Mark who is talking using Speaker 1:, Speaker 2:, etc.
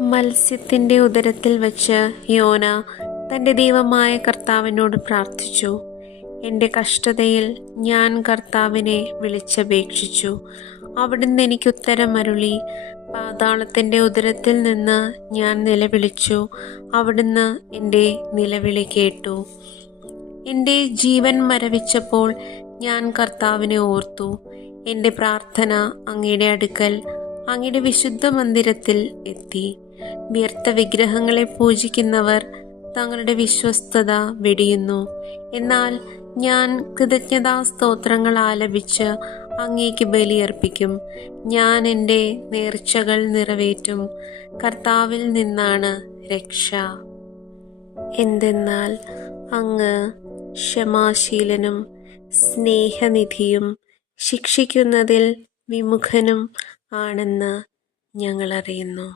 Speaker 1: മത്സ്യത്തിന്റെ ഉദരത്തിൽ വച്ച് യോന തന്റെ ദൈവമായ കർത്താവിനോട് പ്രാർത്ഥിച്ചു. എന്റെ കഷ്ടതയിൽ ഞാൻ കർത്താവിനെ വിളിച്ചപേക്ഷിച്ചു. അവിടുന്ന് എനിക്ക് ഉത്തരം അരുളി. പാതാളത്തിന്റെ ഉദരത്തിൽ നിന്ന് ഞാൻ നിലവിളിച്ചു. അവിടുന്ന് എന്റെ നിലവിളി കേട്ടു. എന്റെ ജീവൻ മരവിച്ചപ്പോൾ ഞാൻ കർത്താവിനെ ഓർത്തു. എന്റെ പ്രാർത്ഥന അങ്ങയുടെ അടുക്കൽ അങ്ങയുടെ വിശുദ്ധ മന്ദിരത്തിൽ എത്തി. വ്യർത്ഥ വിഗ്രഹങ്ങളെ പൂജിക്കുന്നവർ തങ്ങളുടെ വിശ്വസ്തത വെടിയുന്നു. എന്നാൽ ഞാൻ കൃതജ്ഞതാ സ്തോത്രങ്ങൾ ആലപിച്ച് അങ്ങേക്ക് ബലിയർപ്പിക്കും. ഞാൻ എന്റെ നേർച്ചകൾ നിറവേറ്റും. കർത്താവിൽ നിന്നാണ് രക്ഷ. എന്തെന്നാൽ അങ്ങ് ക്ഷമാശീലനും സ്നേഹനിധിയും ശിക്ഷിക്കുന്നതിൽ വിമുഖനും ആണെന്ന് ഞങ്ങൾ അറിയുന്നു